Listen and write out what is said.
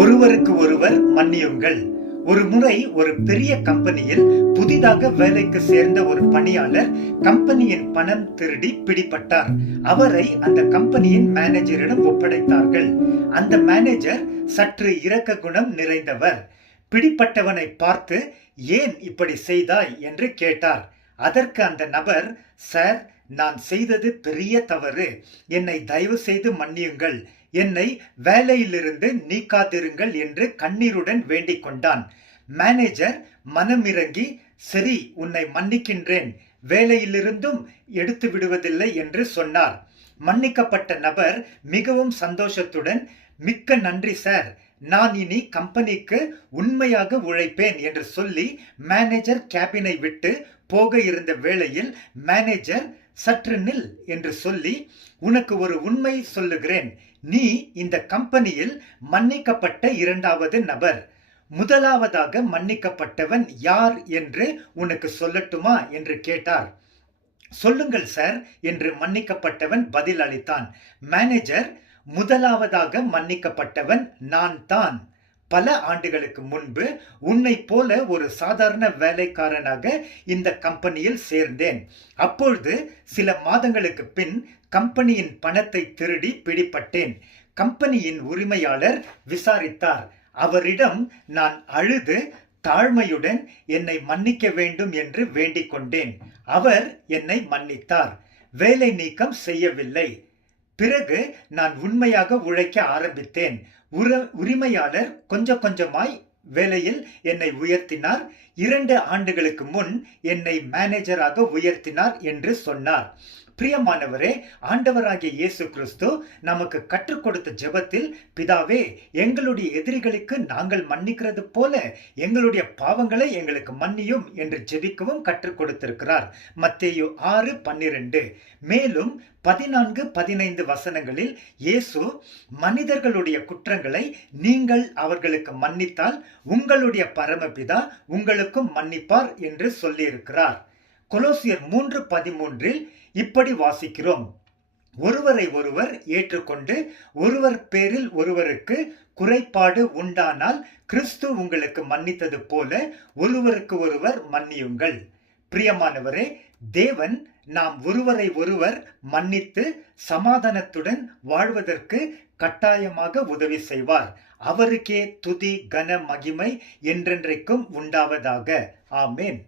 ஒருவருக்கு ஒருவர் மன்னியுங்கள். ஒரு முறை ஒரு பெரிய கம்பெனியில் புதிதாக வேலைக்கு சேர்ந்த ஒரு பணியாளர் கம்பெனியின் பணம் திருடி பிடிபட்டார். அவரை அந்த கம்பெனியின் மேனேஜரிடம் ஒப்படைத்தார்கள். அந்த மேனேஜர் சற்று இரக்க குணம் நிறைந்தவர். பிடிப்பட்டவனை பார்த்து, ஏன் இப்படி செய்தாய் என்று கேட்டார். அதற்கு அந்த நபர், சார், நான் செய்தது பெரிய தவறு. என்னை தயவு செய்து மன்னியுங்கள். என்னை வேலையிலிருந்து நீக்காதிருங்கள் என்று கண்ணீருடன் வேண்டிக் கொண்டான். மேனேஜர் மனமிறங்கி, சரி, உன்னை மன்னிக்கின்றேன், வேலையிலிருந்தும் எடுத்து விடுவதில்லை என்று சொன்னார். மன்னிக்கப்பட்ட நபர் மிகவும் சந்தோஷத்துடன், மிக்க நன்றி சார், நான் இனி கம்பெனிக்கு உண்மையாக உழைப்பேன் என்று சொல்லி மேனேஜர் கேபினை விட்டு போக இருந்த வேளையில் மேனேஜர், சற்று நில் என்று சொல்லி, உனக்கு ஒரு உண்மை சொல்லுகிறேன். நீ இந்த கம்பெனியில் மன்னிக்கப்பட்ட இரண்டாவது நபர். முதலாவதாக மன்னிக்கப்பட்டவன் யார் என்று உனக்கு சொல்லட்டுமா என்று கேட்டார். சொல்லுங்கள் சார் என்று மன்னிக்கப்பட்டவன் பதில் அளித்தான். மேனேஜர், முதலாவதாக மன்னிக்கப்பட்டவன் நான் தான். பல ஆண்டுகளுக்கு முன்பு உன்னை போல ஒரு சாதாரண வேலைக்காரனாக இந்த கம்பெனியில் சேர்ந்தேன். அப்பொழுது சில மாதங்களுக்கு பின் கம்பெனியின் பணத்தை திருடி பிடிபட்டேன். கம்பெனியின் உரிமையாளர் விசாரித்தார். அவரிடம் நான் அழுது தாழ்மையுடன் என்னை மன்னிக்க வேண்டும் என்று வேண்டிக் கொண்டேன். அவர் என்னை மன்னித்தார். வேலை நீக்கம் செய்யவில்லை. பிறகு நான் உண்மையாக உழைக்க ஆரம்பித்தேன். உரிமையாளர் கொஞ்சம் கொஞ்சமாய் வேலையில் என்னை உயர்த்தினார். 2 ஆண்டுகளுக்கு முன் என்னை மேனேஜராக உயர்த்தினார் என்று சொன்னார். பிரியமானவரே, ஆண்டவராகிய இயேசு கிறிஸ்து நமக்கு கற்றுக் கொடுத்த ஜெபத்தில், பிதாவே, எங்களுடைய எதிரிகளுக்கு நாங்கள் மன்னிக்கிறது போல எங்களுடைய பாவங்களை எங்களுக்கு மன்னியும் என்று ஜெபிக்கவும் கற்றுக் கொடுத்திருக்கிறார். மத்தேயு 6:12. மேலும் 14-15 வசனங்களில் இயேசு, மனிதர்களுடைய குற்றங்களை நீங்கள் அவர்களுக்கு மன்னித்தால் உங்களுடைய பரமபிதா உங்களுக்கும் மன்னிப்பார் என்று சொல்லியிருக்கிறார். கொலோசியர் 3:13 இப்படி வாசிக்கிறோம், ஒருவரை ஒருவர் ஏற்றுக்கொண்டு ஒருவர் பேரில் ஒருவருக்கு குறைபாடு உண்டானால் கிறிஸ்து உங்களுக்கு மன்னித்தது போல ஒருவருக்கு ஒருவர் மன்னியுங்கள். பிரியமானவரே, தேவன் நாம் ஒருவரை ஒருவர் மன்னித்து சமாதானத்துடன் வாழ்வதற்கு கட்டாயமாக உதவி செய்வார். அவருக்கே துதி, கன, மகிமை என்றென்றைக்கும் உண்டாவதாக. ஆமேன்.